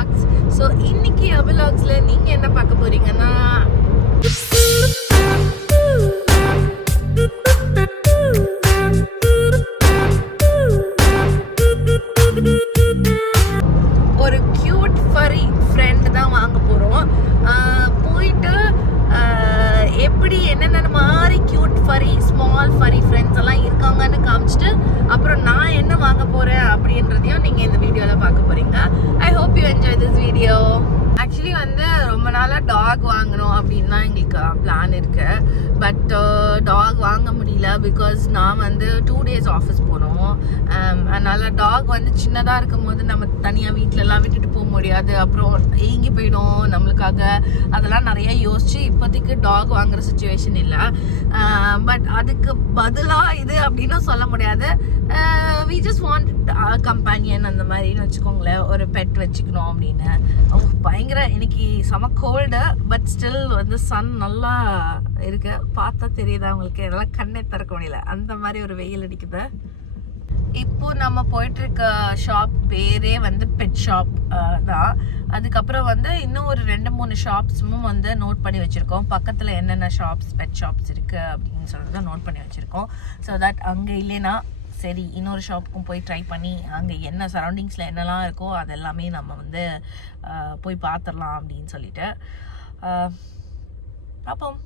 Vlogs. So இன்னைக்கு Vlogsல நீங்க என்ன பார்க்க போறீங்கன்னா ஒரு கியூட் ஃபரி ஃப்ரெண்ட் தான் வாங்க போறோம். போயிட்டு எப்படி என்னென்ன மாதிரி கியூட் ஃபரி ஸ்மால் ஃபரி ஃப்ரெண்ட்ஸ் எல்லாம் இருக்காங்கன்னு காமிச்சிட்டு அப்புறம் நான் என்ன வாங்க போறேன் அப்படின்றதையும் நீங்க இந்த வீடியோல பார்க்க போறீங்க. I hope you enjoy this video. Actually வந்து ரொம்ப நாளாக டாக் வாங்கணும் அப்படின்னு தான் எங்களுக்கு பிளான் இருக்கு. பட் டாக் வாங்க முடியல பிகாஸ் நான் வந்து 2 days ஆஃபீஸ் போனோம். அதனால டாக் வந்து சின்னதாக இருக்கும் போது நம்ம தனியாக வீட்டிலலாம் விட்டுட்டு போக முடியாது, அப்புறம் ஏங்கி போயிடும் நம்மளுக்காக. அதெல்லாம் நிறைய யோசிச்சு இப்போதைக்கு டாக் வாங்குற சுச்சுவேஷன் இல்லை. பட் அதுக்கு பதிலாக இது அப்படின்னு சொல்ல முடியாது. வி ஜஸ்ட் வாண்ட் கம்பேனியன் அந்த மாதிரின்னு வச்சுக்கோங்களேன், ஒரு பெட் வச்சுக்கணும் அப்படின்னு. பயங்கர இன்னைக்கு செம கோல்டு, பட் ஸ்டில் வந்து சன் நல்லா இருக்கு. பார்த்தா தெரியுதா உங்களுக்கு? என்னால் கண்ணே திறக்க முடியல, அந்த மாதிரி ஒரு வெயில் அடிக்குது. இப்போ நம்ம போயிட்டு இருக்க ஷாப் பேரே வந்து பெட் ஷாப் தான். அதுக்கப்புறம் வந்து இன்னும் ஒரு 2-3 ஷாப்ஸும் வந்து நோட் பண்ணி வச்சுருக்கோம். பக்கத்தில் என்னென்ன ஷாப்ஸ் பெட் ஷாப்ஸ் இருக்குது அப்படின்னு சொல்லிட்டு நோட் பண்ணி வச்சுருக்கோம். ஸோ தட் அங்கே இல்லைன்னா சரி இன்னொரு ஷாப்புக்கும் போய் ட்ரை பண்ணி அங்கே என்ன சரௌண்டிங்ஸில் என்னெல்லாம் இருக்கோ அதெல்லாமே நம்ம வந்து போய் பார்த்துடலாம் அப்படின்னு சொல்லிட்டு பார்ப்போம்.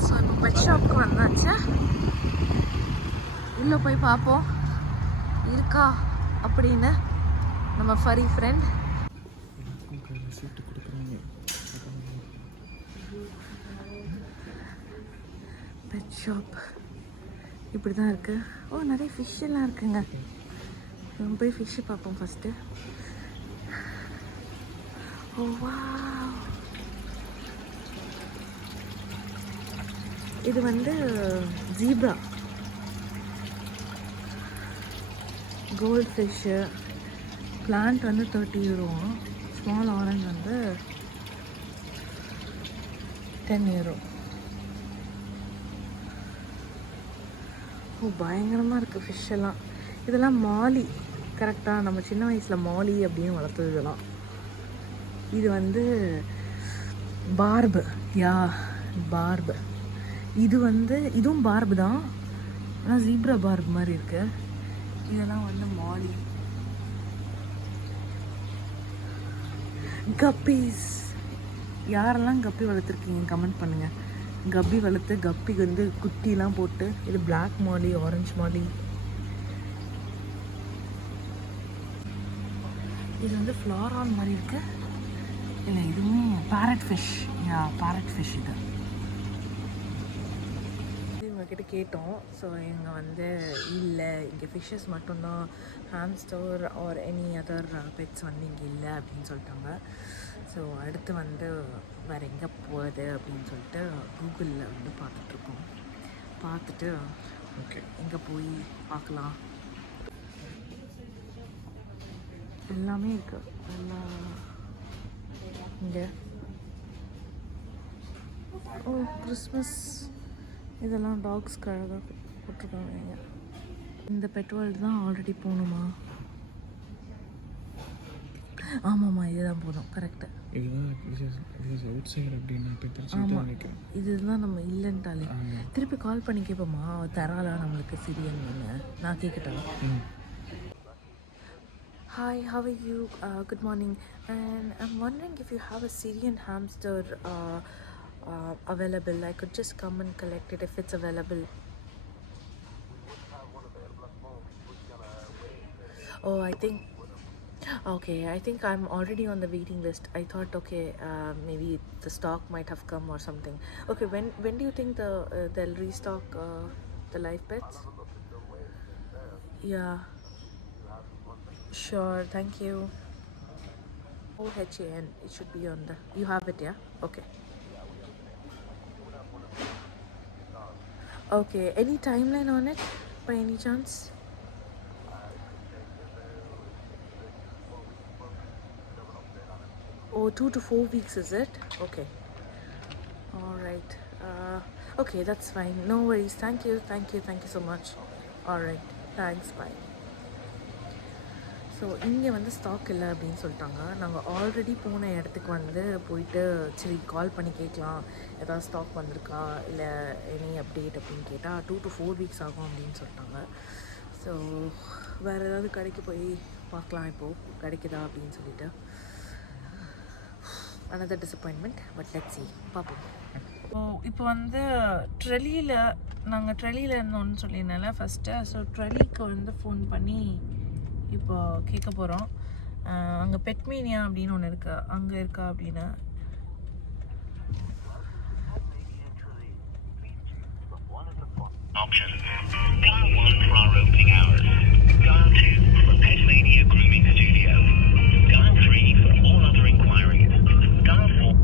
ஸோ நம்ம பெட் ஷாப்புக்கு வந்தாச்சு. உள்ளே போய் பார்ப்போம் இருக்கா அப்படின்னு நம்ம ஃபரி ஃப்ரெண்ட். பெட் ஷாப் இப்படி தான் இருக்குது. ஓ, நிறைய ஃபிஷ் எல்லாம் இருக்குங்க. நம்ம போய் ஃபிஷ்ஷு பார்ப்போம் ஃபஸ்ட்டு. ஓ வாவ், இது வந்து ஜீப்ரா கோல்ட் ஃபிஷ்ஷு. பிளான்ட் வந்து 30 euro, ஸ்மால் ஆரஞ்ச் வந்து 10 euro. ஓ, பயங்கரமாக இருக்குது ஃபிஷ் எல்லாம். இதெல்லாம் மாலி, கரெக்டாக நம்ம சின்ன வயசில் மாலி அப்படின்னு வளர்த்தது இதெல்லாம். இது வந்து பார்பு, யா பார்பு. இது வந்து இதுவும் பார்பு தான், ஆனால் ஜீப்ரா பார்பு மாதிரி இருக்கு. இதெல்லாம் வந்து மாலி. கப்பீஸ், யாரெல்லாம் கப்பி வளர்த்துருக்கீங்க கமெண்ட் பண்ணுங்கள். கப்பி வளர்த்து கப்பிக்கு வந்து குட்டிலாம் போட்டு. இது பிளாக் மாலி, ஆரஞ்சு மாலி. இது வந்து ஃப்ளாரான் மாதிரி இருக்கு. இல்லை, இதுவும் பேரட் ஃபிஷ். யா, பேரட் ஃபிஷ். இது இவங்கக்கிட்ட கேட்டோம். ஸோ இவங்க வந்து இல்லை, இங்கே ஃபிஷ்ஷஸ் மட்டும்தான், hamster or any other pets வந்து இங்கே இல்லை அப்படின்னு சொல்லிட்டாங்க. ஸோ அடுத்து வந்து வேறு எங்கே போகுது அப்படின்னு சொல்லிட்டு கூகுளில் வந்து பார்த்துட்ருக்கோம். பார்த்துட்டு ஓகே எங்கே போய் பார்க்கலாம். எல்லாமே இருக்குது. எல்லாம் இங்கே ஓ, கிறிஸ்மஸ் இதெல்லாம் டாக்ஸ்க்கு அழகாக போட்டிருக்காங்க. இங்கே இந்த பெட் வேர்ல்டு தான் ஆல்ரெடி போகணுமா? ஆமாம்மா, இதுதான் போகணும். கரெக்டு. ஆமாம், இதுதான் நம்ம இல்லைன்ட்டாலே. திருப்பி கால் பண்ணி கேட்போம்மா, தராளா நம்மளுக்கு சிரியன் ஒன்று. நான் கேட்கட்டேன். Hi, how are you? Good morning. And I'm wondering if you have a Syrian hamster available. I could just come and collect it if it's available. Oh, I think I'm already on the waiting list. I thought maybe the stock might have come or something. Okay, when do you think they'll restock the live pets? Yeah, sure, thank you. OHAN, it should be on the, you have it, yeah? Okay. Okay, any timeline on it by any chance? Oh, 2 to 4 weeks is it? Okay. All right. Okay, that's fine. No worries. Thank you so much. Alright, thanks, bye. So இங்கே வந்து stock இல்லை அப்படின்னு சொல்லிட்டாங்க. நாங்கள் already போன இடத்துக்கு வந்து போயிட்டு சரி கால் பண்ணி கேட்கலாம், ஏதாவது ஸ்டாக் வந்திருக்கா இல்லை எனி அப்டேட் அப்படின்னு கேட்டால் 2 to 4 weeks ஆகும் அப்படின்னு சொல்லிட்டாங்க. ஸோ வேறு ஏதாவது கடைக்கு போய் பார்க்கலாம் இப்போது கிடைக்குதா அப்படின்னு சொல்லிட்டு. another disappointment, but let's see, பார்ப்போம். இப்போ வந்து நாங்கள் ட்ரெலியில் இருந்தோம்னு சொல்லியிருந்தால ஃபஸ்ட்டு. ஸோ ட்ரெலிக்கு வந்து ஃபோன் பண்ணி இப்போ கேட்க போகிறோம். அங்கே பெட்மீனியா அப்படின்னு ஒன்று இருக்கா, அங்கே இருக்கா அப்படின்னு. Option. Dial 1 for our opening hours. Dial 2 for Petmania Grooming Studio. Dial 3 for all other inquiries. Dial 4.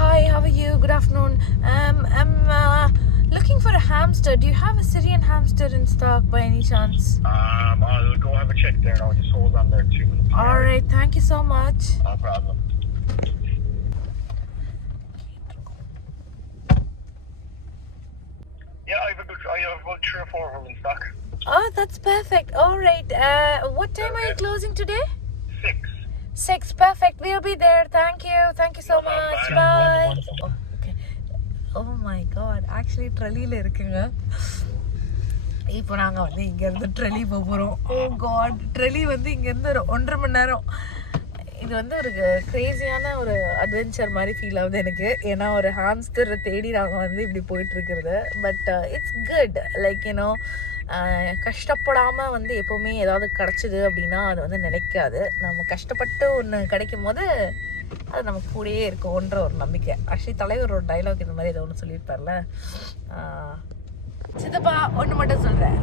Hi, how are you? Good afternoon. I'm looking for a hamster. Do you have a Syrian hamster in stock by any chance? I'll go have a check there now. Just hold on there 2 minutes. All right, thank you so much. No problem. Yeah, I have about 3 or 4 of them in stock. Oh, that's perfect. All right. What time are you closing today? 6. Perfect. We'll be there. Thank you so much. Bye. Okay. Oh my god, actually ட்ரெலியில் இருக்குங்க. இப்போ நாங்கள் வந்து இங்கேருந்து ட்ரெலி போகிறோம். ஓ God, ட்ரெலி வந்து இங்கேருந்து ஒரு 1.5 மணி நேரம். இது வந்து ஒரு க்ரேஸியான ஒரு அட்வென்ச்சர் மாதிரி ஃபீல் ஆகுது எனக்கு. ஏன்னா ஒரு ஹாம்ஸ்டரை தேடி நாங்கள் வந்து இப்படி போயிட்டுருக்கிறது. But it's good, like you know, கஷ்டப்படாமல் வந்து எப்போவுமே ஏதாவது கிடச்சிது அப்படின்னா அது வந்து நிலைக்காது. நம்ம கஷ்டப்பட்டு ஒன்று கிடைக்கும் போது அது நம்ம கூடயே இருக்கும்ன்ற ஒரு நம்பிக்கை. ஆக்சுவலி தலைவர் ஒரு டைலாக் இந்த மாதிரி ஏதோ ஒன்று சொல்லியிருப்பார்ல. சித்தப்பா ஒன்று மட்டும் சொல்கிறேன்,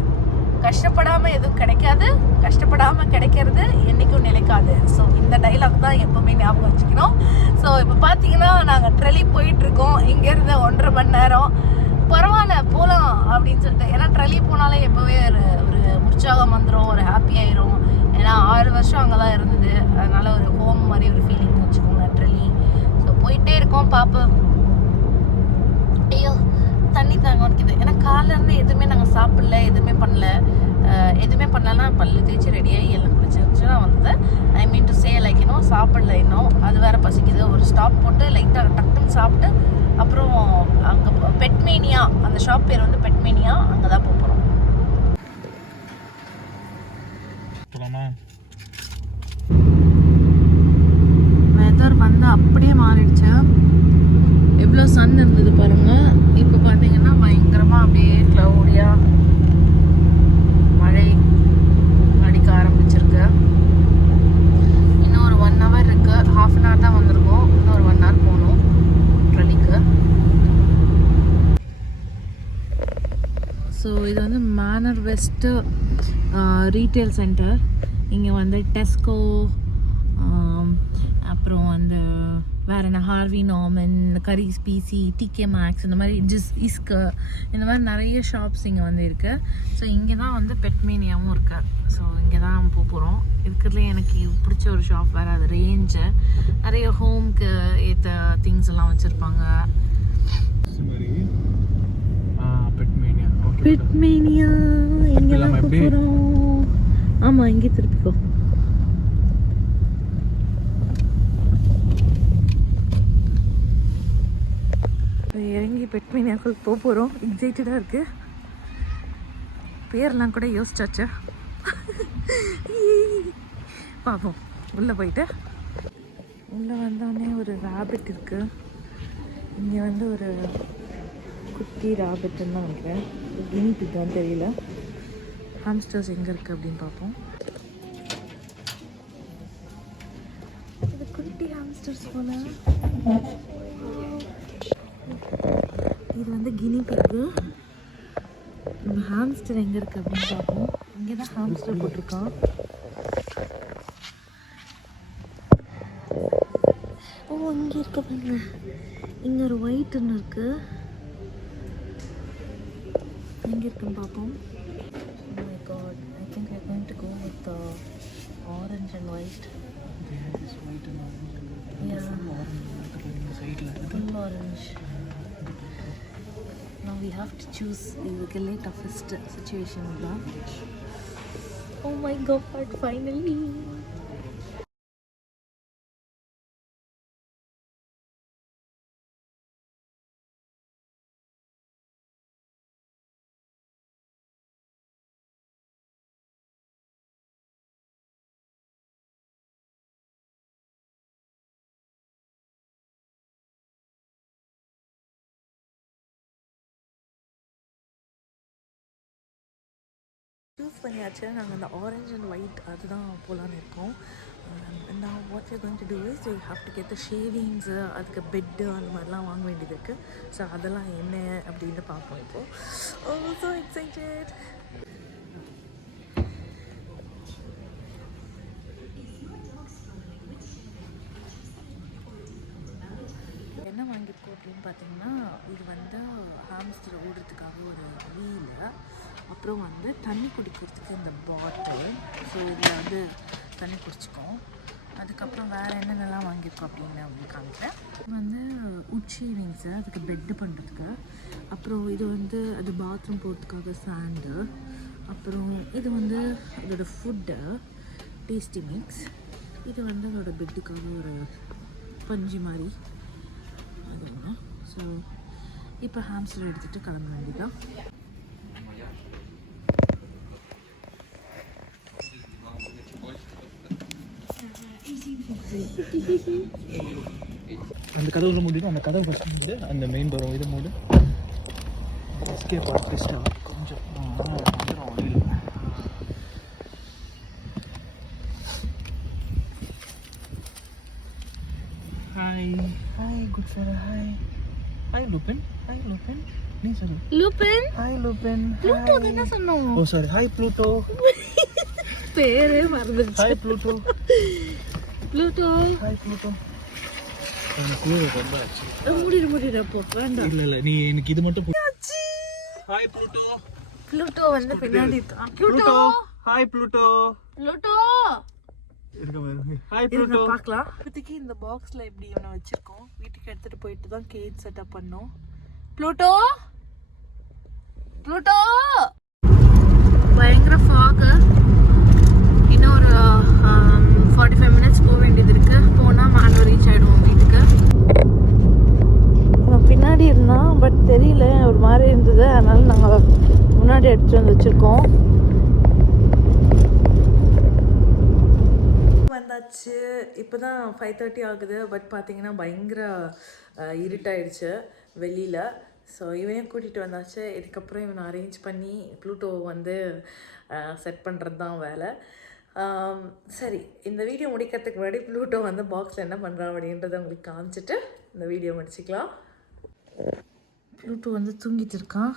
கஷ்டப்படாமல் எதுவும் கிடைக்காது, கஷ்டப்படாமல் கிடைக்கிறது என்றைக்கும் நிலைக்காது. ஸோ இந்த டைலாக் தான் எப்போவுமே ஞாபகம் வச்சுக்கணும். ஸோ இப்போ பார்த்தீங்கன்னா நாங்கள் ட்ரெலி போயிட்டுருக்கோம். இங்கேருந்து 1.5 மணி நேரம். பரவாயில்ல போகலாம் அப்படின்னு சொல்லிட்டு. ஏன்னா ட்ரெலி போனாலே எப்போவே ஒரு உற்சாகம் வந்துடும், ஒரு ஹாப்பி ஆயிரும். ஏன்னா 6 வருஷம் அங்கே தான் இருந்தது. அதனால ஒரு ஹோம் மாதிரி ஒரு ஃபீலிங் வச்சுக்கோங்க ட்ரெலி. ஸோ போயிட்டே இருக்கோம். பார்ப்போம். ஐயோ தண்ணி தாங்க வரைக்குது. ஏன்னா காலிலேருந்து எதுவுமே நாங்கள் சாப்பிடல, எதுவுமே பண்ணலன்னா பல்லு தேய்ச்சி ரெடியாகி எல்லாம் குளிச்சு நான் வந்தேன். ஐ மீன் டு சே லைக் இன்னும் சாப்பிடல, இன்னும் அது வேறு பசிக்குது. ஒரு ஸ்டாப் போட்டு லைட்டாக டக்குன்னு சாப்பிட்டு அப்புறம் அங்கே பெட்மேனியா, அந்த ஷாப் பேர் வந்து பெட்மேனியா, அங்கே தான் போகிறோம். வெதர் வந்து அப்படியே மாறிடுச்சு. எவ்வளோ சன் இருந்தது பாருங்கள். இப்போ பார்த்தீங்கன்னா பயங்கரமாக அப்படியே க்ளவுடியாக மழை அடிக்க ஆரம்பிச்சிருக்கு. இன்னும் ஒரு 1 hour இருக்குது. 1/2 hour தான் வந்திருக்கோம். இன்னும் ஒரு 1 hour போகணும் ட்ரெலிக்கு. ஸோ இது வந்து மேனர் வெஸ்ட்டு ரீட்டெயில் சென்டர். இங்கே வந்து டெஸ்கோ, அப்புறம் வந்து வேறு என்ன Harvey Norman, Currys PC, TK Maxx, இந்த மாதிரி இஸ்கு, இந்த மாதிரி நிறைய ஷாப்ஸ் இங்கே வந்து இருக்குது. ஸோ இங்கே தான் வந்து பெட்மேனியாவும் இருக்குது. ஸோ இங்கே தான் போகிறோம். இருக்கிறதுல எனக்கு பிடிச்ச ஒரு ஷாப் வேறு. அது ரேஞ்சு நிறைய ஹோம்க்கு ஏற்ற திங்ஸ் எல்லாம் வச்சுருப்பாங்க. பெட்மேனியா எங்கே தான் போகிறோம்? ஆமாம், இங்கே திருப்பிக்கோ. இறங்கி பெட்மேனியாக்குள் போகிறோம். எக்ஸைட்டடாக இருக்குது. பேர்லாம் கூட யோசிச்சாச்சு. பார்ப்போம். உள்ளே போயிட்டு உள்ளே வந்தோடனே ஒரு ராபிட் இருக்குது. இங்கே வந்து ஒரு குட்டி ராபிட்ன்னு தான் நினைக்கிறேன். கினி பிக்கான்னு தெரியல. ஹாம்ஸ்டர்ஸ் எங்கே இருக்குது அப்படின்னு பார்ப்போம். இது குட்டி ஹாம்ஸ்டர்ஸ் போல. இது வந்து கினி பிக்கு. நம்ம ஹாம்ஸ்டர் எங்கே இருக்குது அப்படின்னு பார்ப்போம். இங்கே தான் ஹாம்ஸ்டர் போட்டிருக்கான். ஓ, இங்கே இருக்க பாருங்க. இங்கே ஒரு ஒயிட் ஒன்று இருக்குது. எங்கே இருக்குன்னு பார்ப்போம். Oh my god, I think we're going to go with the orange and white. Yeah. orange. Now we have to choose. இதுக்கு toughest situation தான். Oh my god, finally. Choose பண்ணியாச்சு. நாங்கள் அந்த ஆரஞ்ச் அண்ட் ஒயிட் அதுதான் போகலான்னு இருக்கோம். now what we're going to do is we have to get the shavings, அதுக்கு bed அந்த மாதிரிலாம் வாங்க வேண்டியது இருக்குது. ஸோ அதெல்லாம் என்ன அப்படின்னு பார்ப்போம் இப்போது. Oh, so excited. என்ன வாங்கியிருக்கோம் அப்படின்னு பார்த்தீங்கன்னா, இது வந்து ஹாம்ஸ்டர் ஓடுறதுக்காக ஒரு வீலு, அப்புறம் வந்து தண்ணி குடிக்கிறதுக்கு இந்த பாட்டில். ஸோ இதில் வந்து தண்ணி குடிச்சிக்கோம். அதுக்கப்புறம் வேறு என்னென்னலாம் வாங்கியிருக்கோம் அப்படின்னு உங்களுக்கு காமிக்கிறேன். இது வந்து உட்ஷேவிங்ஸு, அதுக்கு பெட்டு பண்ணுறதுக்கு. அப்புறம் இது வந்து அது பாத்ரூம் போகிறதுக்காக சாண்டு. அப்புறம் இது வந்து அதோட ஃபுட்டு டேஸ்டி மிக்ஸ். இது வந்து அதோட பெட்டுக்காக ஒரு பஞ்சு மாதிரி அது ஒன்று. ஸோ இப்போ ஹாம்ஸ்டர் எடுத்துகிட்டு கிளம்ப வேண்டியதான். அந்த கதவுல மூடிட்டு அந்த கதவு ஃபஸ்ட் மூடு, அந்த மெயின் டோர் இது மூடு. எஸ்கேப் ஆர்டிஸ்டா கொஞ்சம் வந்துடும் வழியில். Hi hi good fellow. Hi Lupin. Hi Lupin. நீ சொல்லு. லூபின். Hi Lupin. ப்ளூட்டோ என்ன சொன்னோம்? Oh sorry. Hi Pluto. பேரே மறந்துடுச்சு. Hi Pluto. Pluto. Hi Pluto. எனக்கு ரொம்ப ஆச்சு. முடிடுறப்போ வேண்டாம். இல்லை நீ எனக்கு இது மட்டும். Hi Pluto. ப்ளூட்டோ வந்து பின்னாடி இருக்கான். Pluto. Hi Pluto. Pluto. Hi Pluto. பார்க்கலாம். இப்போதைக்கு இந்த பாக்ஸில் எப்படி ஒன்று வச்சுருக்கோம். வீட்டுக்கு எடுத்துகிட்டு போயிட்டு தான் கேஜ் செட்டப் பண்ணோம். ப்ளூட்டோ. ப்ளூட்டோ. பயங்கர ஃபாகு. இன்னும் ஒரு 45 மினிட்ஸ் போக வேண்டியது இருக்கு. போனால் மேலே ரீச் ஆகிடுவோம் வீட்டுக்கு. பின்னாடி இருந்தான், பட் தெரியல, ஒரு மாதிரி இருந்தது. அதனால நாங்கள் முன்னாடி எடுத்துட்டு வந்து வச்சுருக்கோம். வந்தாச்சு. இப்போ தான் 5:30 ஆகுது. பட் பார்த்தீங்கன்னா பயங்கர இருட்டாயிடுச்சு வெளியில். ஸோ இவனையும் கூட்டிகிட்டு வந்தாச்சு. இதுக்கப்புறம் இவனை அரேஞ்ச் பண்ணி ப்ளூட்டோ வந்து செட் பண்ணுறது தான் வேலை. சரி, இந்த வீடியோ முடிக்கிறதுக்கு முன்னாடி ப்ளூட்டோ வந்து பாக்ஸில் என்ன பண்ணுறான் அப்படின்றத உங்களுக்கு காமிச்சிட்டு இந்த வீடியோ முடிச்சுக்கலாம். ப்ளூட்டோ வந்து தூங்கிட்டு இருக்கான்.